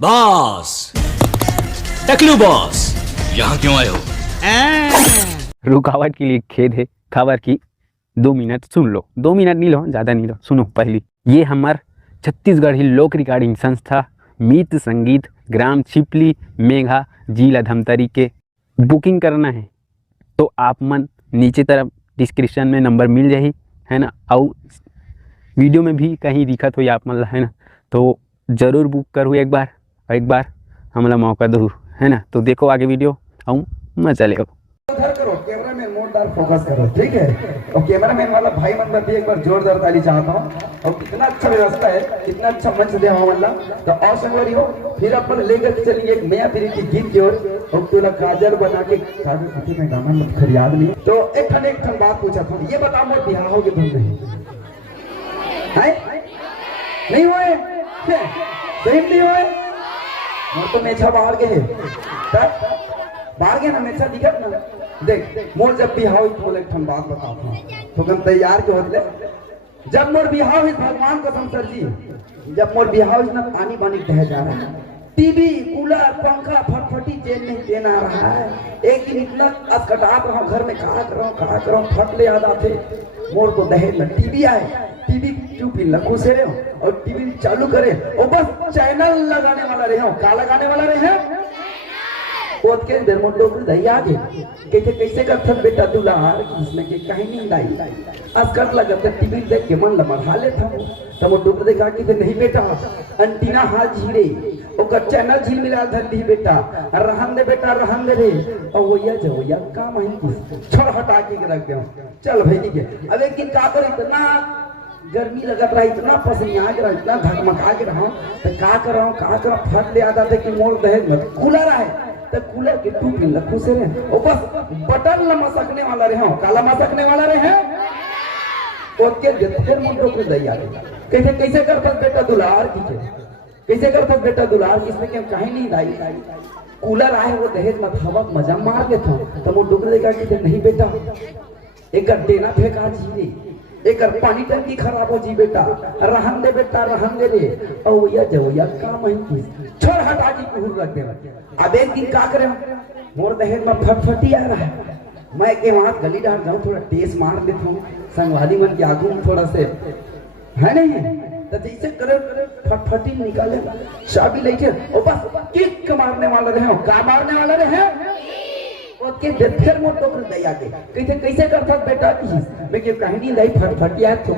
Boss, टकलू boss, यहाँ क्यों आए हो? रुकावट के लिए खेद है। खबर की 2 मिनट सुन लो। 2 मिनट नहीं लो, ज़्यादा नहीं लो, सुनो पहली। ये हमार छत्तीसगढ़ी लोक रिकॉर्डिंग संस्था मीत संगीत ग्राम छिपली मेघा जिला धमतरी के बुकिंग करना है तो आप मन नीचे तरफ डिस्क्रिप्शन में नंबर मिल जाही है ना, और वीडियो में भी कहीं दिखत हो आप मन ला है ना, तो ज़रूर बुक करूँ एक बार हमला मौका दो है ना। तो देखो आगे वीडियो आऊँ मजा ले। उधर करो, कैमरा में मोड़दार फोकस करो, ठीक है। और कैमरा मैन वाला भाई मन पर भी एक बार जोरदार ताली चाहता हूँ। और कितना अच्छा व्यवस्था है, कितना अच्छा मंच दिया हुआ वाला। तो और संगवारी हो, फिर अपन लेकर चलेंगे एक नया पीढ़ी की गीत की ओर। और पूरा काजल बना के काजल पति में गाना मत खर याद नहीं। तो एक ठन बात पूछा था, ये बताओ मोर बिहार हो गए तुम नहीं हुए? सही नहीं हुए? मोर तो मेछा बाहर गए बाहर गए ना, मेछा दिखत ना। देख मोर जब बिहाव तो एक बात बताता हूँ, तो हम तैयार के होते। जब मोर बिहाव भगवान कसम सर जी, जब मोर बिहाव इतना पानी पानी बह जा रहा है, टीवी कूलर पंखा फटफटी चेन नहीं चेन आ रहा है। एक दिन इतना असकटात रहा घर में, कहा कर रहा हूँ फट ले याद आते। मोर को दहेज में टीवी आए, टीवी चुप लखू से रहे हो और टीवी चालू करे और बस चैनल लगाने वाला रहे हो। का लगाने वाला रहे हैं के बेरमोटो को दया के कैसे करथन बेटा दुलार इसमें के कहीं नहीं लाई असकट लगत टीवी देख के मन लमढ़ा लेता तो वो डूब देखा कि नहीं बेटा अंटीना हाथ झीरे ओकर चैनल झील मिला धंधी बेटा रहन दे बेटा रहन दे रे। और वो या जो या काम है छोड़ हटा के रख दे चल भाई के। अब एक दिन का कर इतना गर्मी लगत रहा, इतना पसीना आ रहा, इतना धकमका के रहा, तो का कर फट ले आता था कि मोर दहेज मत कूलर आए तो कूलर के टू पिन लखू से रहे और बस बटन लमसकने वाला रहे हो, काला मसकने वाला रहे और के फिर मुंडो को दैया कैसे करता बेटा दुलार की कैसे करता बेटा दुलार इसमें क्या कहीं नहीं दाई कूलर आए वो दहेज मत हवा मजा मार देता तो वो डुकर देगा कि नहीं बेटा एक देना फेंका जी एक पानी टंकी खराब हो जी बेटा रहन दे बेटा रहन दे रे। और भैया जवैया काम है छोड़ हटा के कुहर रख दे। अब एक दिन का करे मोर दहेज में फटफटी आ रहा है, मैं के वहां गली डाल जाऊं थोड़ा टेस मार देता हूं संगवादी मन के आगू में थोड़ा से है नहीं तो जैसे करे फटफटी निकाले चाबी लेके और बस किक मारने वाला रहे हो। का मारने वाला रहे के फिर मोर तो दया के कैसे करता बेटा मैं के कहीं नहीं लाई फटफटिया तो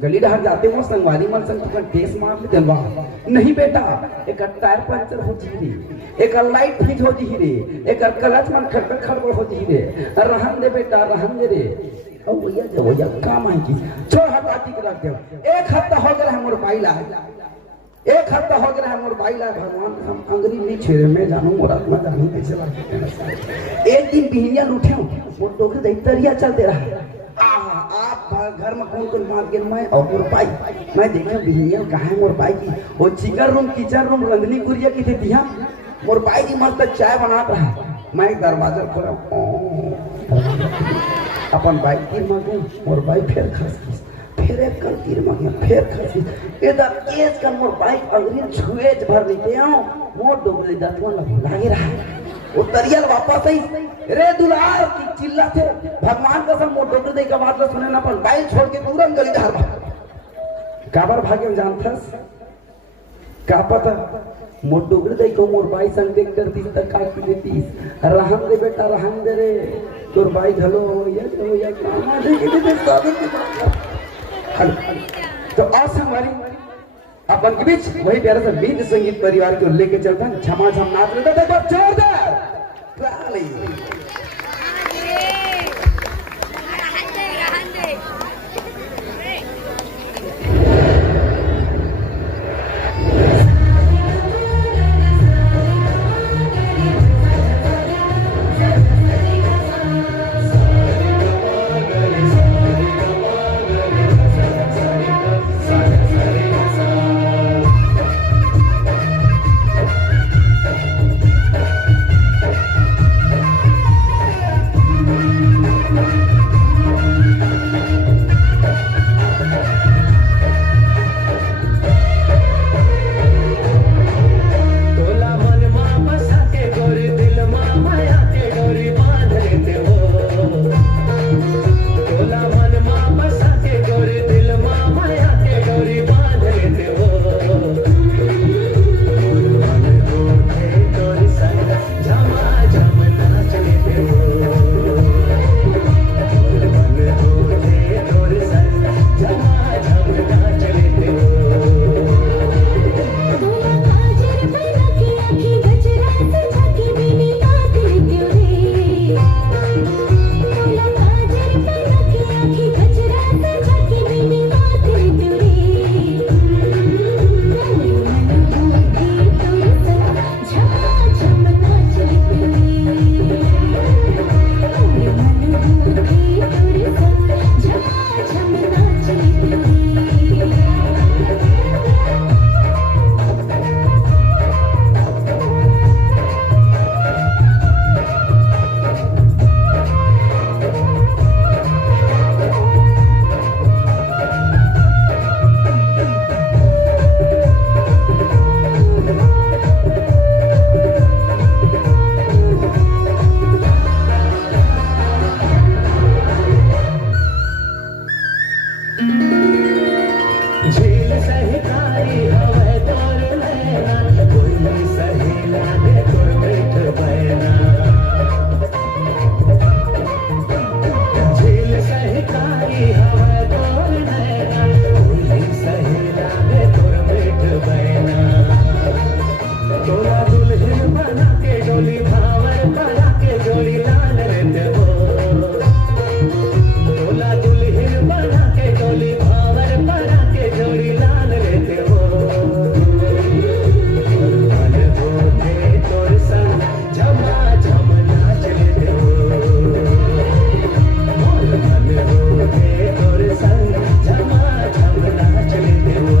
गली डहर जाते हो संगवारी मन संग तो टेस मार ले देलवा नहीं बेटा एक टायर पंचर हो जी रे एक लाइट फिट हो जी रे एक क्लच मन खड़बड़ हो जी रे रहन दे बेटा रहन दे रे। और भैया जो भैया काम है की छोड़ हटा के रख दे। एक हफ्ता हो गया है मोर पाइला, एक हफ्ता हो गया है मोर बाइला भगवान हम अंग्रेजी नहीं छेड़े मैं जानू मोर आत्मा जानू कैसे बात। एक दिन बिहनिया उठे मोर डोके दैतरिया चलते रहा आप घर में कौन मार के मैं और मोर पाई मैं देखा बिहनिया कहाँ है मोर पाई की वो चिकन रूम किचन रूम रंधनी गुड़िया की थी मोर पाई की मस्त चाय बना रहा। मैं दरवाजा खोला अपन बाइक की मांगू मोर बाई फिर खस फिर एक कर तीर मांगे फिर खसी इधर केस कर मोर बाइक अंग्रेज छुए भर लेते आओ मोर डोबले दतवन लागे रहा वो तरियल वापस आई रे दुलार की चिल्ला थे भगवान कसम मोर डोबले दे का बात सुने ना पर बाइक छोड़ के तुरंत गली धार भाग काबर भागे जानथस का पता मोर डोबले दे को मोर बाइक संग देख कर दी तक का की देती रहन दे बेटा रहन दे रे तोर बाइक हलो या कामा दे के स्वागत तो और हमारी अपन के बीच वही प्यारा सा गीत संगीत परिवार को लेके चलता झमाझम नाच लेता था जोरदार ताली। बना के डोली भावर बना के जोड़ी लाल रहते हो दूल्हा दुल्हन बना के डोली भावर बना के जोड़ी लाल रहते हो मन होते तोर संग झमा झम नाच लेते हो मन होते तोर संग झमा झम नाच लेते हो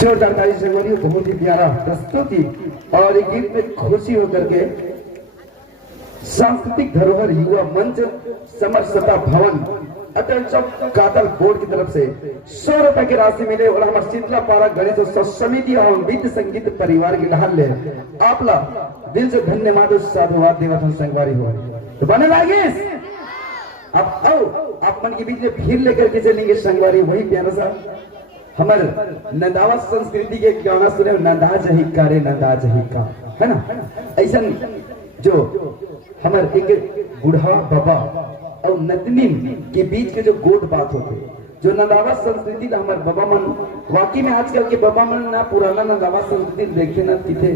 जोरदार ताली से बोलिए। बहुत ही प्यारा प्रस्तुति और एक गीत में खुशी होकर के सांस्कृतिक धरोहर युवा मंच समरसता भवन अटल चौक कातल बोर्ड की तरफ से 100 रुपए की राशि मिले और हमारे शीतला पारा गणेश समिति और वित्त संगीत परिवार की ढाल ले आपला दिल से धन्यवाद साधुवाद देवथन संगवारी हो तो बने लागे अब आओ आप मन के बीच में भीड़ लेकर के चलेंगे संगवारी वही प्यारा सा हमारे नंदावा संस्कृति के गाना सुने नंदा जही करे नंदा जही का है ना ऐसा जो हमारे एक बुढ़ा बाबा और नतनी के बीच के जो गोट बात होते जो नंदावा संस्कृति का हमारे बाबा मन वाकई में आजकल के बाबा मन ना पुराना नंदावा संस्कृति देखते ना थे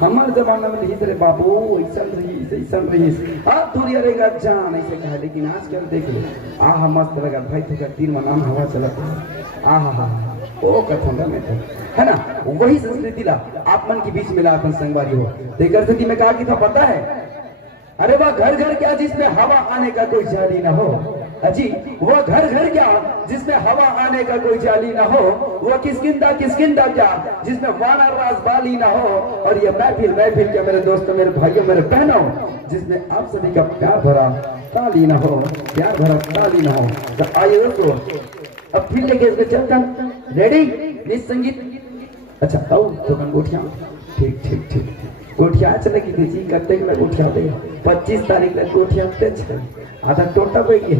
हमारे जमाना में नहीं थे बाबू ऐसा रही अब दूरिया रहेगा जान ऐसे कहा लेकिन आजकल देख ले आह मस्त लगा भाई तो तीन मनाम हवा चला आह हा ओ कथन में है ना वही संस्कृति ला आप मन के बीच मिला अपन संगवारी हो देकर स्थिति में कहा कि था पता है अरे वह घर घर क्या जिसमें हवा आने का कोई जाली ना हो अजी वो घर घर क्या जिसमें हवा आने का कोई जाली ना हो वो किसकिंदा क्या जिसमें वानर राज बाली ना हो और ये महफिल क्या मेरे दोस्तों मेरे भाइयों मेरे बहनों जिसमें आप सभी का प्यार भरा ताली ना हो प्यार भरा ताली ना हो तो आइए दोस्तों अब फिर लेके इसको चलकर रेडी प्लीज संगीत अच्छा आओ तो गोठिया ठीक गोठिया चलेगी जी करते गोठिया दे 25 तारीख तक गोठिया आधा टोटा पे है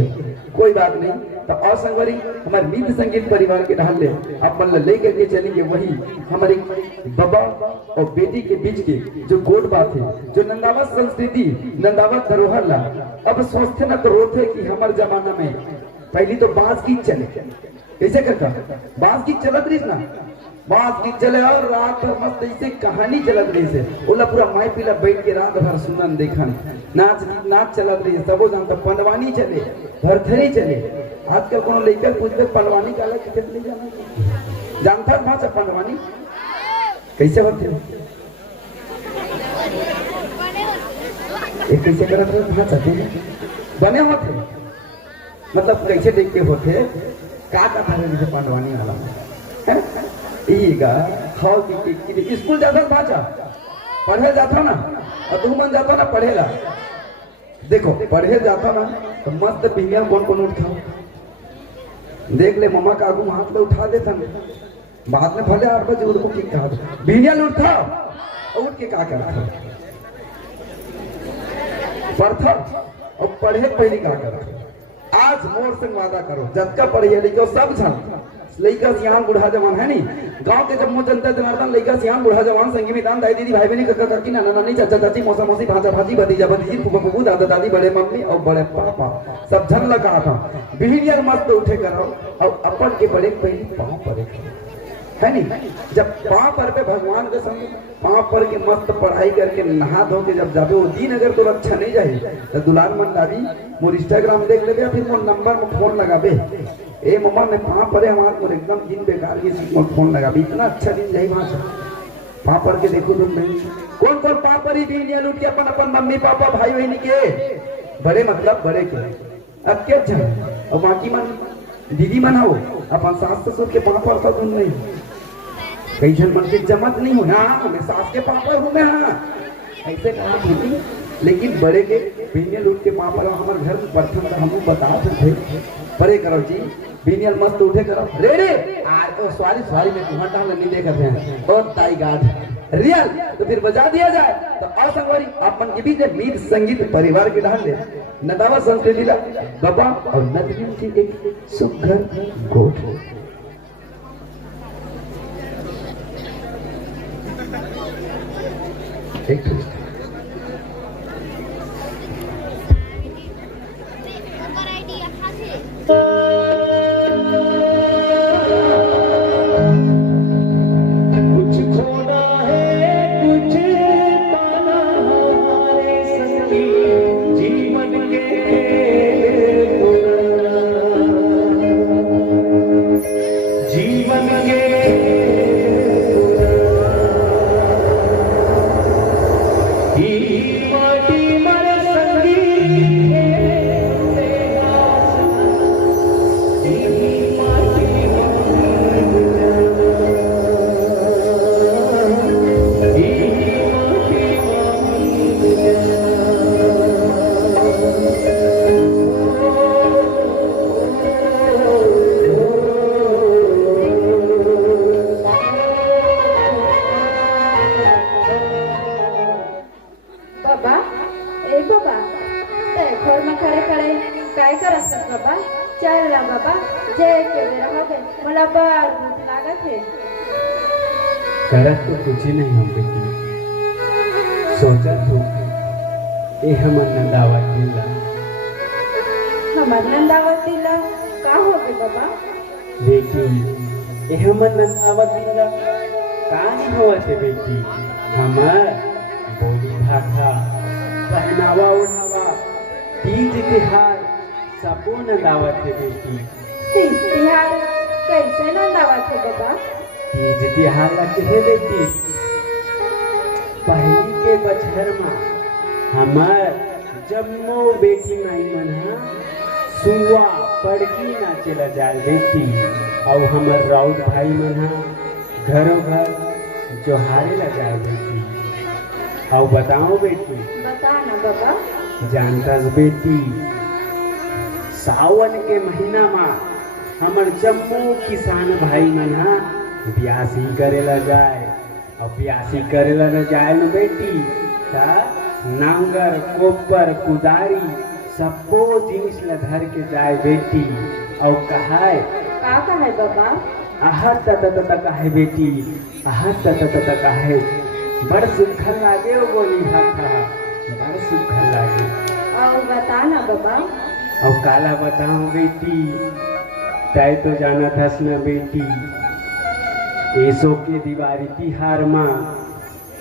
कोई बात नहीं तो और संगवारी हमारे मित्र संगीत परिवार के ढाल ले अब मतलब लेकर के चलेंगे वही हमारे बाबा और बेटी के बीच के जो गोट बात है जो नंदावा संस्कृति नंदावा धरोहर ला अब सोचते ना तो रोते कि हमारे जमाना में पहली तो बांस की चले कैसे करता बांस की चलत रही ना बांस की चले और रात भर मस्त ऐसे कहानी चलत रही से बोला पूरा माई पीला बैठ के रात भर सुनन देखन नाच चलत रही सबो जानता पंडवानी चले भरथरी चले आजकल कोनो लेकर पूछते पंडवानी का अलग कितने जाना जानता भाषा पंडवानी कैसे होते कैसे करत रहे भाषा बने होते मतलब कैसे देख के होते का था पंडवानी वाला ಈಗ स्कूल जाता भाषा पढ़े जाता ना और तू मन जाता ना पढ़ेला देखो पढ़े जाता ना तो मस्त बिहिया कौन उठा देख ले मम्मा का आगू हाथ में उठा देता बाद में भले 8 बजे उनको की कहा बिहिया उठा उठ के का करता पढ़ता और पढ़े पहले का करता आज मोर संग वादा करो जब का पढ़िए लिखो सब लड़का सियान बूढ़ा जवान है नहीं गांव के जब मुझ जनता जनार्दन लड़का सियान बूढ़ा जवान संगी मितान दाई दीदी भाई बहनी काका काकी नाना नानी चाचा चाची मौसा मौसी भांजा भाजी भतीजा भतीजी फूफा फूफू दादा दादी बड़े मम्मी और बड़े पापा सब झन लगा था बिहेवियर मस्त उठे करो और अपन के बड़े पहले पाँव पड़े है नहीं जब पाँव पर पे भगवान के संग पाँव पर के मस्त पढ़ाई करके नहा धो के जब जाबे वो दिन अगर तो अच्छा नहीं जाए तो दुलार मंडारी मोर इंस्टाग्राम देख लेबे फिर मोर नंबर में फोन लगाबे ए मम्मा मैं पाँव परे हमारे मोर एकदम दिन बेकार के मोर फोन लगाबे इतना अच्छा दिन जाई वहां से पाँव पर के देखो तुम नहीं कौन कौन पाँव पर ही दिन लूट के अपन अपन मम्मी पापा भाई बहनी के बड़े मतलब बड़े के अब क्या अच्छा और बाकी मन दीदी मन हो अपन सास ससुर के पाँव पर तो तुम नहीं कई जन मन के जमत नहीं हो ना मैं सास के पापा हूँ मैं हाँ ऐसे कहा थी लेकिन बड़े के बीनियल उठ के पापा हमारे घर में बर्तन तो हम बताओ थे परे करो जी बीनियल मस्त उठे करो रे रे सॉरी में घंटा में नहीं देखा थे और ताई गार्ड रियल तो फिर बजा दिया जाए तो असंगवारी अपन के बीच मीत संगीत परिवार के ढाल ले नदावा संस्कृति बाबा और नदनी की एक सुघर गोठ एक करत तो कुछ ही नहीं हम बेटी सोचा तो ए हमर नंदावत दिला हमार नंदावत दिला का हो गए बाबा बेटी ए हमर नंदावत दिला का नहीं होत है बेटी हमर बोली भाषा पहनावा ओढ़ावा तीज तिहार सबो नंदावत है बेटी तीज तिहार कैसे नंदावत है बाबा तीज तिहार लगे बेटी पहली के बछर में हमार जम्मो बेटी माई मन सुआ पड़की नाचे ला जाए बेटी और हमार राउत भाई मन घरों घर जोहारे ला जाए बेटी और बताओ बेटी बता ना बाबा जानता बेटी सावन के महीना में हमार जम्मो किसान भाई मन ब्यासी करेला जाए और ब्यासी करेला न जाए न बेटी ता नांगर कोपर कुदारी सबो जिनिस ला धर के जाए बेटी और कहाय का है बाबा आहा त कहे बेटी आहा त कहे बड़ सुखल लागे ओ बोली हाथा बड़ सुखल लागे और बता ना बाबा और काला बताओ बेटी तय तो जाना था न बेटी ऐसो के दिवारी तिहार माँ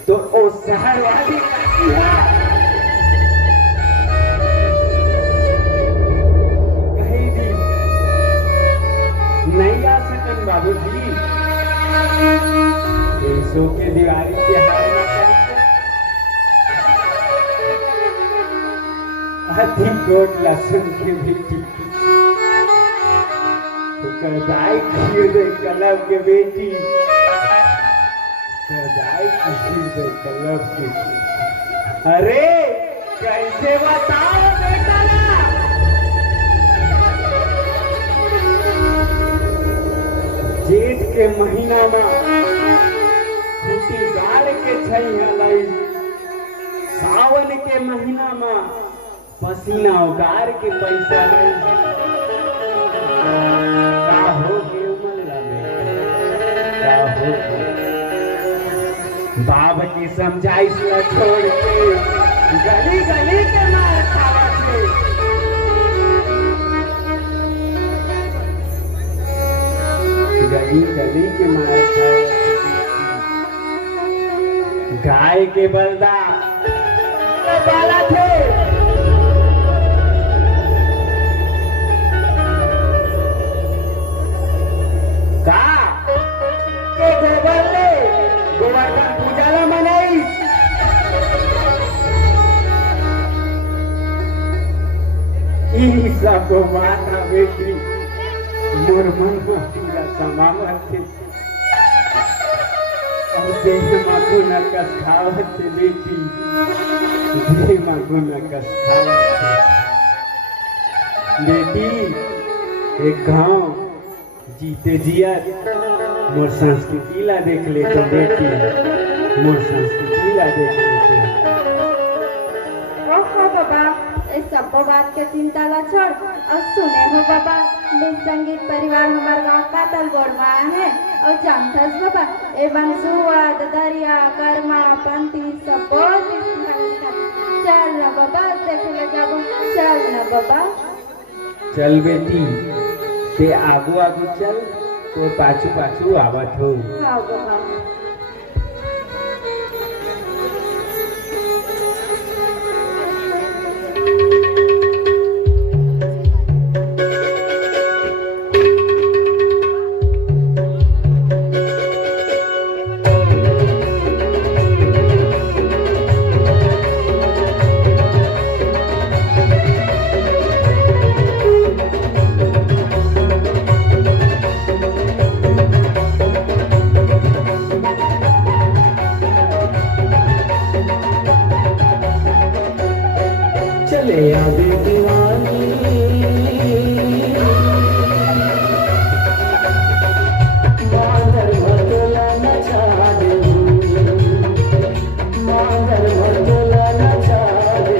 तो ओ शहर वाली कहीं भी नहीं आ सकन बाबू जी ऐसो के दिवारी तिहार में अधिक गोट लसन के बेटी करदाई खीर दे कलब के बेटी करदाई खीर दे कलब के अरे कैसे बताओ बेटा ना जेठ के महीना में खुटी गाड़ के छई हलाई सावन के महीना में पसीना उगार के पैसा नहीं हो गए के समझाइस ला छोड़ के गली गली के मार खावत है। गली गली के मार खावत है। गाय के बलदा बाला थे का के गोबर ले गोवर्धन पूजा ला मनाई। ई सब बात बेटी मोर मन में पूरा समावत थे और देह मागो न कस खावत थे बेटी, देह मागो न कस खावत थे बेटी। एक गाँव जीते जिया मोर संस्कृति ला देख ले तो बेटी, मोर संस्कृति ला देख ले तो। ओहो बाबा, इस सब बात के चिंता ला छोड़ और सुने हो बाबा, मिस संगीत परिवार हमारे गांव का तलगोड़ में है और जानथस बाबा एवं सुआ ददरिया कर्मा पंथी सब बहुत चल ना बाबा देख ले जाबो, चल ना बाबा। चल बेटी ते आगू आगू चल तो पाछू पाछू आवत हो। हाँ बाबा। चले आवे दीवानी मांगर मतला नचा दे, मांगर मतला नचा दे।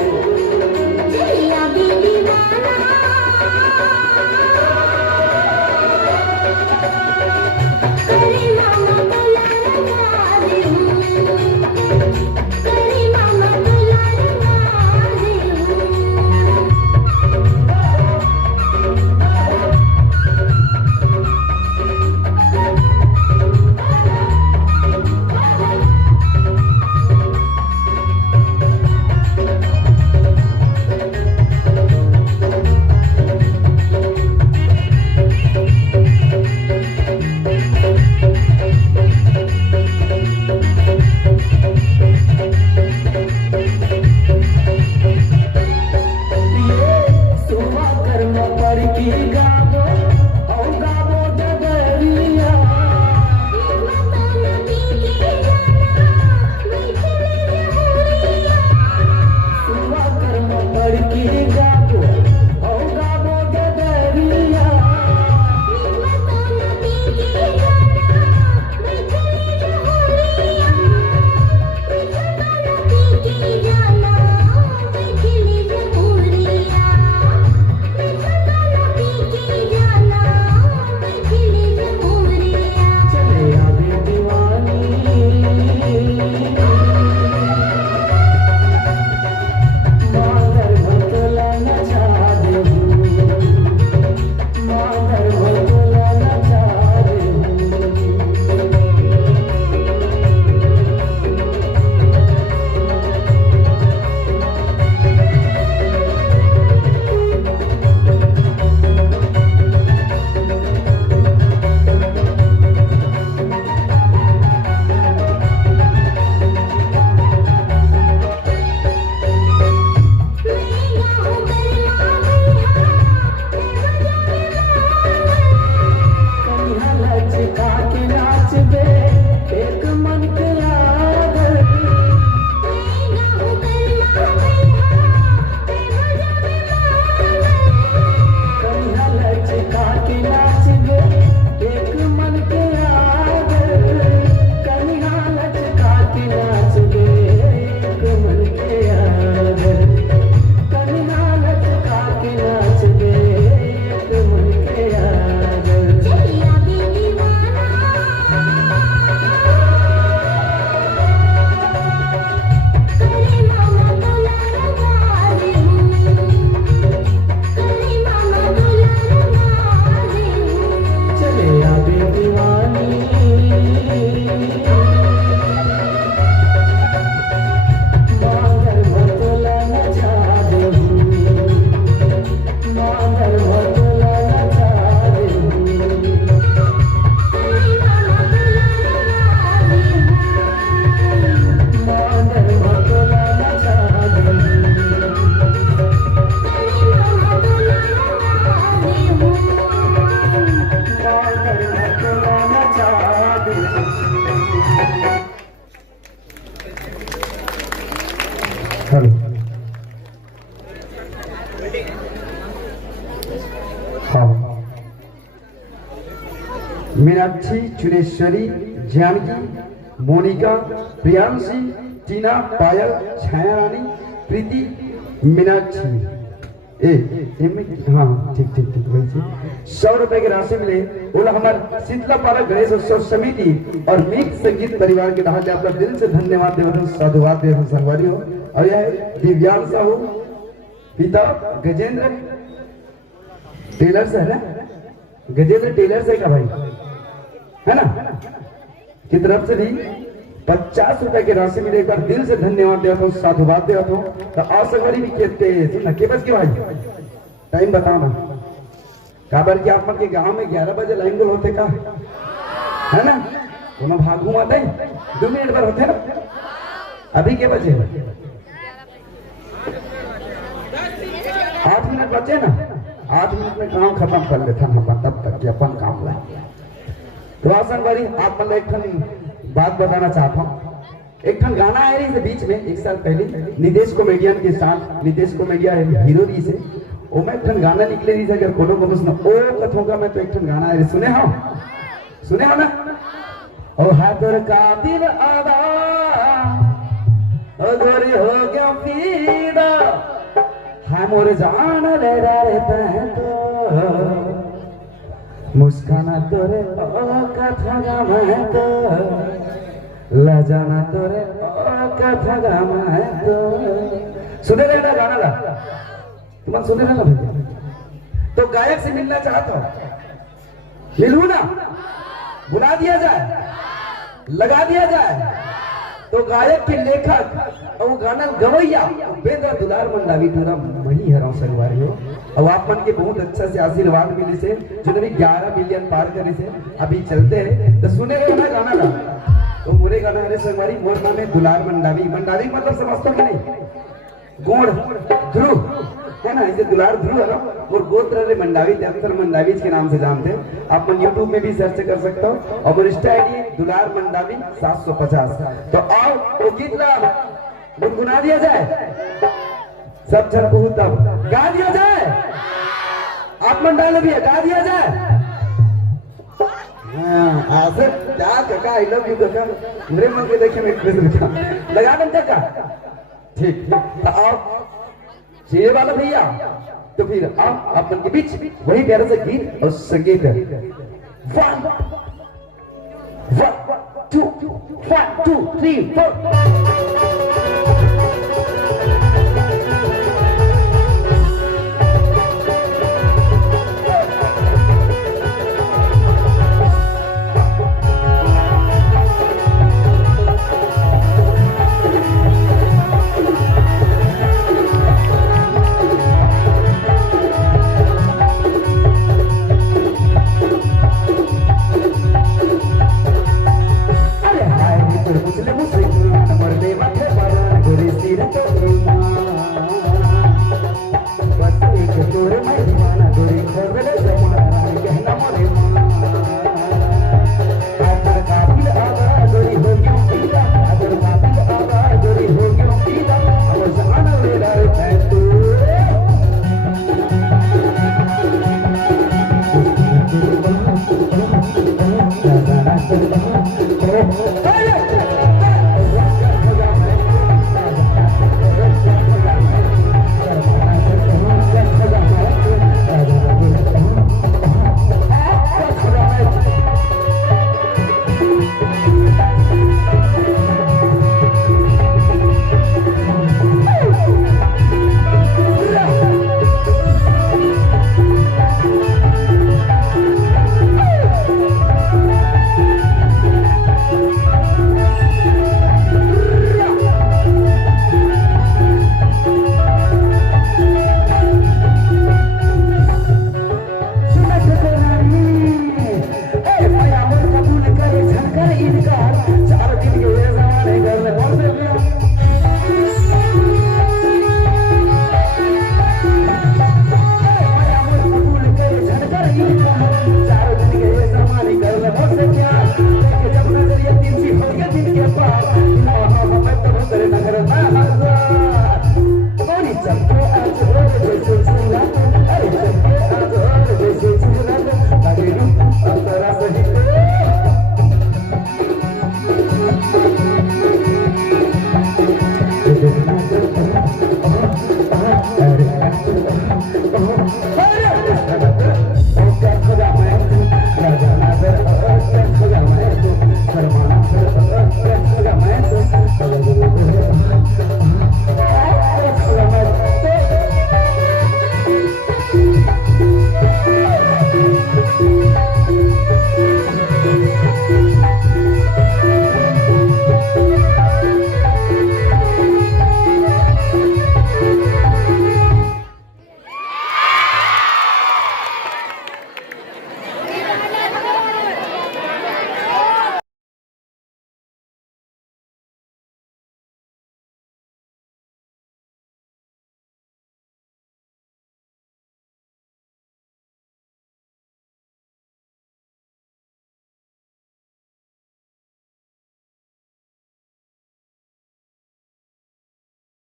हेलो हाँ मीनाक्षी चुनेश्वरी जानकी मोनिका प्रियांशी टीना पायल छाया रानी प्रीति मीनाक्षी हाँ ठीक ठीक ठीक वही चीज 100 रुपए की राशि मिले बोला हमारे शीतला पारा गणेश उत्सव समिति और मीत संगीत परिवार के ढांचे आपका दिल से धन्यवाद देवता साधुवाद देवता संगवारी हो और यह दिव्यांग साहू पिता गजेंद्र टेलर से है ना गजेंद्र टेलर से का भाई है ना की तरफ से भी 50 रुपए की राशि मिले कर दिल से धन्यवाद देता हूँ साधुवाद देता हूँ तो असगरी भी कहते सुन के बस के भाई टाइम बताओ ना काबर के आप के गांव में 11 बजे लाइन गोल होते का है ना दोनों भागू आते 2 मिनट पर होते ना अभी के बजे 8 मिनट बचे ना 8 मिनट में काम खत्म कर लेता हम तब तक कि अपन काम ला तो असगरी आप मतलब एक बात बताना चाहता हूँ एक गाना आया रही से बीच में 1 साल पहले निदेश कॉमेडियन के साथ निदेश कॉमेडिया हीरो रही से वो मैं एक गाना निकले रही से अगर कोनो कोनो सुना ओ कथों का मैं तो एक गाना आया सुने हो ना ओ हाथर कातिल आदा ओ गोरी हो गया पीदा हाय मोर जान ले रहता है तो मुस्काना तोरे ओ कथा मैं तो लजाना तोरे ओ कथा मैं तो सुने रहना गाना ला तुम सुने रहना भैया तो गायक से मिलना चाहता हो मिलू ना बुला दिया जाए लगा दिया जाए तो गायक के लेखक और वो गाना गवैया बेदर दुलार मंडावी पूरा वही है संगवारी हो और आप मन के बहुत अच्छा से आशीर्वाद मिली से जो भी 11 मिलियन पार करे से अभी चलते हैं तो सुने रहे ना गाना ला तो मोरे गाना हरे संगवारी मोर नाम है दुलार मंडावी मंडावी मतलब समझते हो कि नहीं गोड़ ध्रुव है ना इसे दुलार ध्रुव है और गोत्र रे मंडावी अक्सर मंडावी के नाम से जानते हैं आप यूट्यूब में भी सर्च कर सकते हो और मेरी आईडी दुलार मंडावी 750 तो आओ वो गीत ला गुनगुना दिया जाए सब जन को तब गा दिया जाए आप मंडाले भी गा दिया जाए हाँ क्या काका आई लव यू काका मेरे मन के देखे मैं खुश रहता लगा दम काका ठीक तो आओ ये वाला भैया तो फिर आओ अपन के बीच वही प्यारा सा गीत और संगीत है 1 2 1 2 3 4